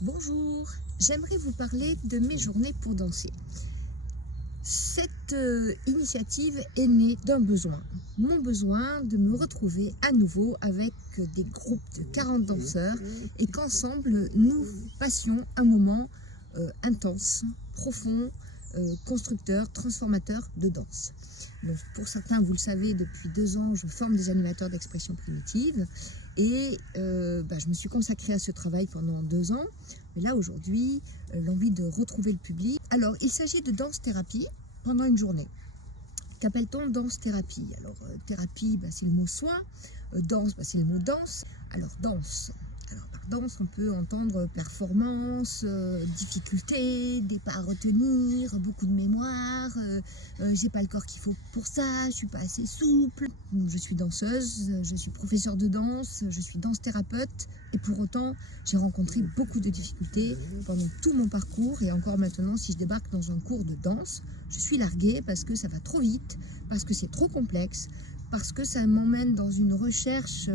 Bonjour, j'aimerais vous parler de mes journées pour danser. Cette initiative est née d'un besoin, mon besoin de me retrouver à nouveau avec des groupes de 40 danseurs et qu'ensemble nous passions un moment intense, profond, constructeur, transformateur de danse. Donc, pour certains, vous le savez, depuis 2 ans, je forme des animateurs d'expression primitive et je me suis consacrée à ce travail pendant 2 ans. Mais là, aujourd'hui, l'envie de retrouver le public. Alors, il s'agit de danse-thérapie pendant une journée. Qu'appelle-t-on danse-thérapie? Alors, thérapie, c'est le mot soin. Danse, c'est le mot danse. Alors, danse. Alors, par danse, on peut entendre performance, difficulté, des pas à retenir, beaucoup de mémoire, j'ai pas le corps qu'il faut pour ça, je suis pas assez souple. Je suis danseuse, je suis professeure de danse, je suis danse-thérapeute, et pour autant, j'ai rencontré beaucoup de difficultés pendant tout mon parcours, et encore maintenant, si je débarque dans un cours de danse, je suis larguée parce que ça va trop vite, parce que c'est trop complexe, parce que ça m'emmène dans une recherche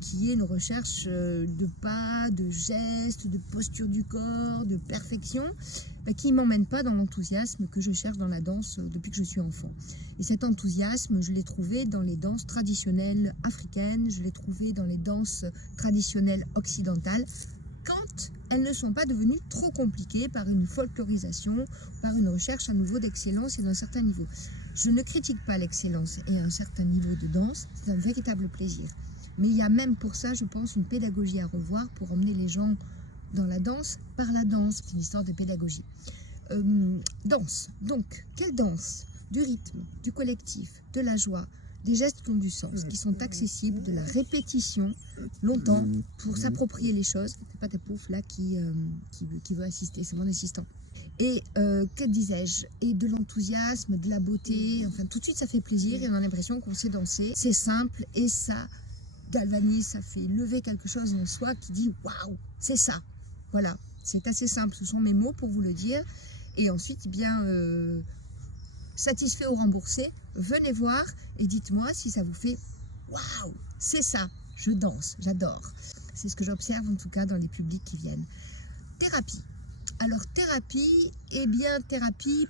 qui est une recherche de pas, de gestes, de posture du corps, de perfection, qui ne m'emmène pas dans l'enthousiasme que je cherche dans la danse depuis que je suis enfant. Et cet enthousiasme, je l'ai trouvé dans les danses traditionnelles africaines, je l'ai trouvé dans les danses traditionnelles occidentales, quand elles ne sont pas devenues trop compliquées par une folklorisation, par une recherche à nouveau d'excellence et d'un certain niveau. Je ne critique pas l'excellence et un certain niveau de danse, c'est un véritable plaisir. Mais il y a même pour ça, je pense, une pédagogie à revoir pour emmener les gens dans la danse par la danse. C'est une histoire de pédagogie. Danse. Donc, quelle danse? Du rythme, du collectif, de la joie, des gestes qui ont du sens, qui sont accessibles, de la répétition, longtemps, pour s'approprier les choses. C'est pas ta pouf là qui veut assister, c'est mon assistant. Et que disais-je? Et de l'enthousiasme, de la beauté, enfin tout de suite ça fait plaisir et on a l'impression qu'on sait danser. C'est simple et ça galvanise, ça fait lever quelque chose en soi qui dit waouh, c'est ça. Voilà, c'est assez simple, ce sont mes mots pour vous le dire. Et ensuite, satisfait ou remboursé, venez voir et dites-moi si ça vous fait waouh, c'est ça, je danse, j'adore. C'est ce que j'observe en tout cas dans les publics qui viennent. Thérapie. Alors thérapie, thérapie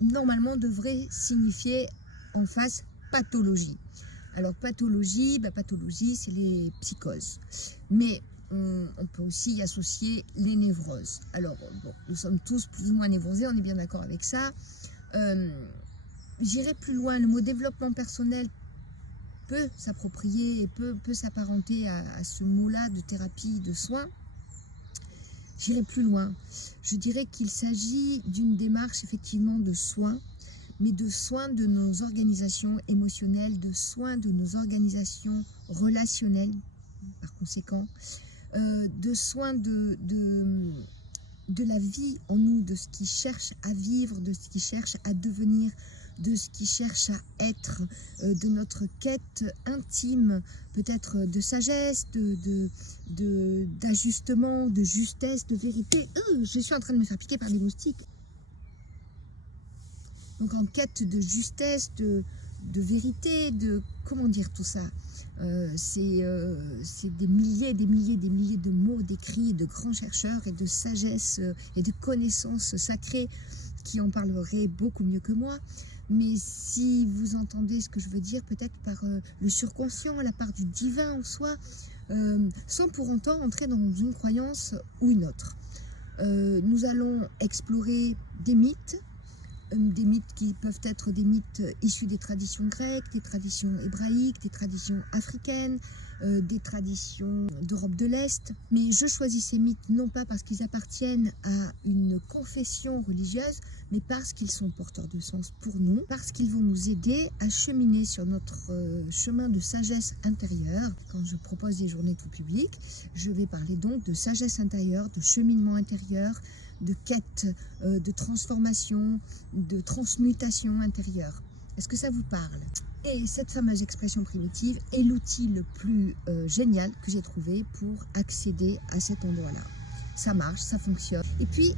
normalement devrait signifier en face pathologie. Alors pathologie, c'est les psychoses. Mais on peut aussi y associer les névroses. Alors nous sommes tous plus ou moins névrosés, on est bien d'accord avec ça. J'irai plus loin, le mot développement personnel peut s'approprier et peut s'apparenter à ce mot-là de thérapie, de soins. J'irai plus loin. Je dirais qu'il s'agit d'une démarche effectivement de soins, mais de soins de nos organisations émotionnelles, de soins de nos organisations relationnelles, par conséquent, de soins de la vie en nous, de ce qui cherche à vivre, de ce qui cherche à devenir, de ce qui cherche à être, de notre quête intime, peut-être de sagesse, d'ajustement, de justesse, de vérité. Je suis en train de me faire piquer par des moustiques. Donc en quête de justesse, de vérité, de comment dire tout ça. C'est des milliers de mots d'écrits de grands chercheurs et de sagesse et de connaissances sacrées qui en parleraient beaucoup mieux que moi. Mais si vous entendez ce que je veux dire, peut-être par le surconscient, la part du divin en soi, sans pour autant entrer dans une croyance ou une autre. Nous allons explorer des mythes qui peuvent être des mythes issus des traditions grecques, des traditions hébraïques, des traditions africaines, des traditions d'Europe de l'Est. Mais je choisis ces mythes non pas parce qu'ils appartiennent à une confession religieuse, mais parce qu'ils sont porteurs de sens pour nous, parce qu'ils vont nous aider à cheminer sur notre chemin de sagesse intérieure. Quand je propose des journées tout public, je vais parler donc de sagesse intérieure, de cheminement intérieur, de quête, de transformation, de transmutation intérieure. Est-ce que ça vous parle? Et cette fameuse expression primitive est l'outil le plus génial que j'ai trouvé pour accéder à cet endroit-là. Ça marche, ça fonctionne. Et puis,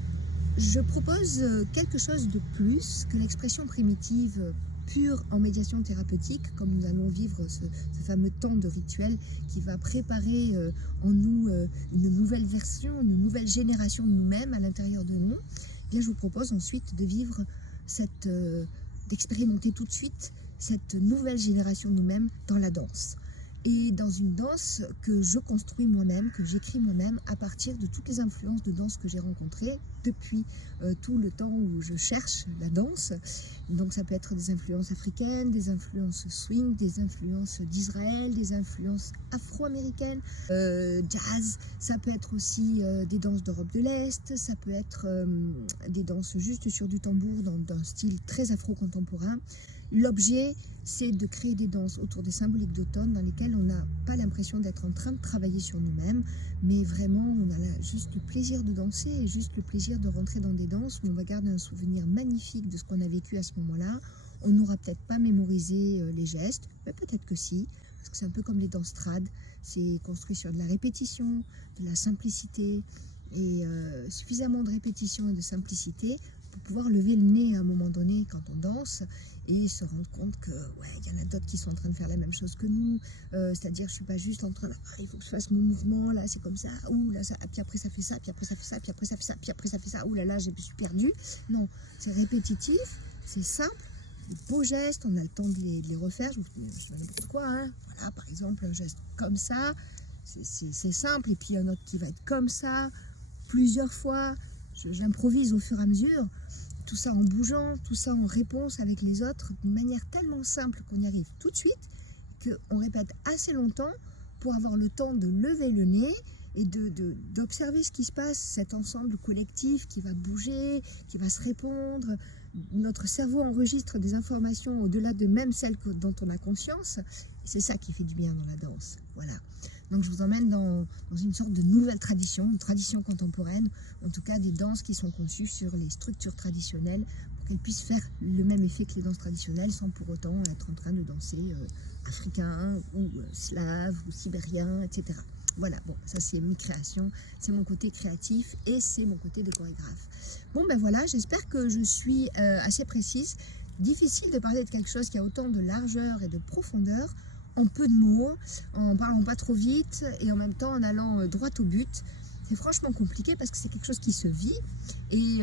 je propose quelque chose de plus que l'expression primitive pur en médiation thérapeutique, comme nous allons vivre ce fameux temps de rituel qui va préparer en nous une nouvelle version, une nouvelle génération de nous-mêmes à l'intérieur de nous, eh bien, je vous propose ensuite de vivre d'expérimenter tout de suite cette nouvelle génération de nous-mêmes dans la danse. Et dans une danse que je construis moi-même, que j'écris moi-même à partir de toutes les influences de danse que j'ai rencontrées depuis tout le temps où je cherche la danse. Donc ça peut être des influences africaines, des influences swing, des influences d'Israël, des influences afro-américaines, jazz, ça peut être aussi des danses d'Europe de l'Est, ça peut être des danses juste sur du tambour dans un style très afro-contemporain. L'objet, c'est de créer des danses autour des symboliques d'automne dans lesquelles on n'a pas l'impression d'être en train de travailler sur nous-mêmes, mais vraiment on a juste le plaisir de danser et juste le plaisir de rentrer dans des danses où on va garder un souvenir magnifique de ce qu'on a vécu à ce moment-là. On n'aura peut-être pas mémorisé les gestes, mais peut-être que si, parce que c'est un peu comme les danses trad, c'est construit sur de la répétition, de la simplicité, et suffisamment de répétition et de simplicité pour pouvoir lever le nez à un moment donné quand on danse et se rendre compte que ouais, il y en a d'autres qui sont en train de faire la même chose que nous, c'est-à-dire je suis pas juste en train de il faut que je fasse mon mouvement, là c'est comme ça, ouh là ça, puis après ça fait ça, puis après ça fait ça, puis après ça fait ça, puis après ça fait ça, ouh là je suis perdu. Non, c'est répétitif, c'est simple, des beaux gestes, on a le temps de les refaire, je fais n'importe quoi, hein. Voilà, par exemple un geste comme ça, c'est simple, et puis un autre qui va être comme ça, plusieurs fois, j'improvise au fur et à mesure, tout ça en bougeant, tout ça en réponse avec les autres, d'une manière tellement simple qu'on y arrive tout de suite, qu'on répète assez longtemps pour avoir le temps de lever le nez et d'observer ce qui se passe, cet ensemble collectif qui va bouger, qui va se répondre. Notre cerveau enregistre des informations au-delà de même celles dont on a conscience, et c'est ça qui fait du bien dans la danse. Voilà. Donc je vous emmène dans une sorte de nouvelle tradition, une tradition contemporaine, en tout cas des danses qui sont conçues sur les structures traditionnelles pour qu'elles puissent faire le même effet que les danses traditionnelles sans pour autant être en train de danser africain ou slave ou sibérien, etc. Voilà, bon, ça c'est mes créations, c'est mon côté créatif et c'est mon côté de chorégraphe. Bon ben voilà, j'espère que je suis assez précise. Difficile de parler de quelque chose qui a autant de largeur et de profondeur en peu de mots, en parlant pas trop vite et en même temps en allant droit au but. C'est franchement compliqué parce que c'est quelque chose qui se vit et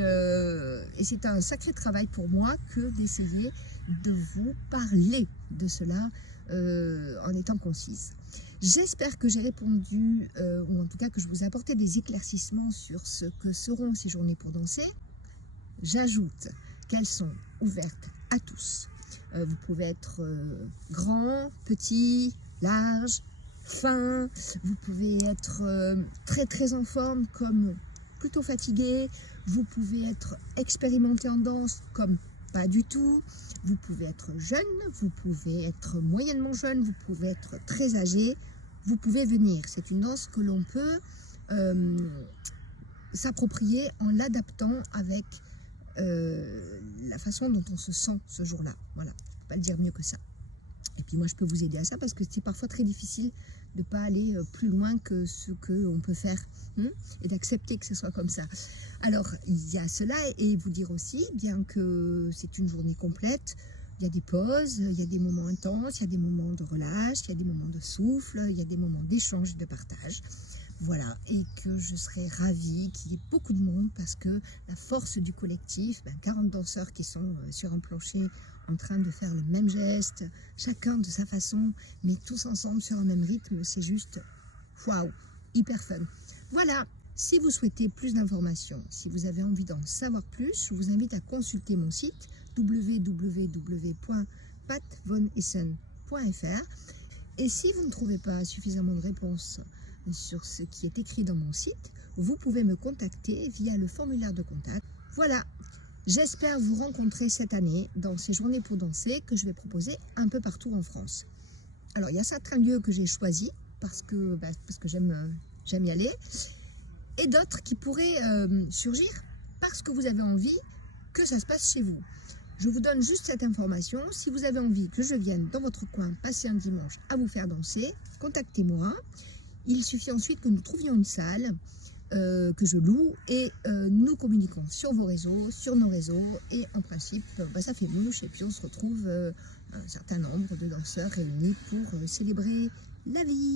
c'est un sacré travail pour moi que d'essayer de vous parler de cela en étant concise. J'espère que j'ai répondu, ou en tout cas que je vous ai apporté des éclaircissements sur ce que seront ces journées pour danser. J'ajoute qu'elles sont ouvertes à tous. Vous pouvez être grand, petit, large, fin, vous pouvez être très très en forme comme plutôt fatigué, vous pouvez être expérimenté en danse comme pas du tout, vous pouvez être jeune, vous pouvez être moyennement jeune, vous pouvez être très âgé, vous pouvez venir. C'est une danse que l'on peut s'approprier en l'adaptant avec la façon dont on se sent ce jour-là. Voilà, je ne peux pas le dire mieux que ça. Et puis moi, je peux vous aider à ça parce que c'est parfois très difficile de ne pas aller plus loin que ce qu'on peut faire et d'accepter que ce soit comme ça. Alors, il y a cela et vous dire aussi, bien que c'est une journée complète, il y a des pauses, il y a des moments intenses, il y a des moments de relâche, il y a des moments de souffle, il y a des moments d'échange et de partage. Voilà, et que je serais ravie qu'il y ait beaucoup de monde parce que la force du collectif, 40 danseurs qui sont sur un plancher en train de faire le même geste, chacun de sa façon, mais tous ensemble sur un même rythme, c'est juste waouh, hyper fun. Voilà, si vous souhaitez plus d'informations, si vous avez envie d'en savoir plus, je vous invite à consulter mon site www.patvonhessen.fr et si vous ne trouvez pas suffisamment de réponses sur ce qui est écrit dans mon site, vous pouvez me contacter via le formulaire de contact. Voilà, j'espère vous rencontrer cette année dans ces journées pour danser que je vais proposer un peu partout en France. Alors, il y a certains lieux que j'ai choisis parce que j'aime y aller et d'autres qui pourraient surgir parce que vous avez envie que ça se passe chez vous. Je vous donne juste cette information. Si vous avez envie que je vienne dans votre coin passer un dimanche à vous faire danser, contactez-moi. Il suffit ensuite que nous trouvions une salle que je loue et nous communiquons sur vos réseaux, sur nos réseaux et en principe ça fait mouche et puis on se retrouve un certain nombre de danseurs réunis pour célébrer la vie.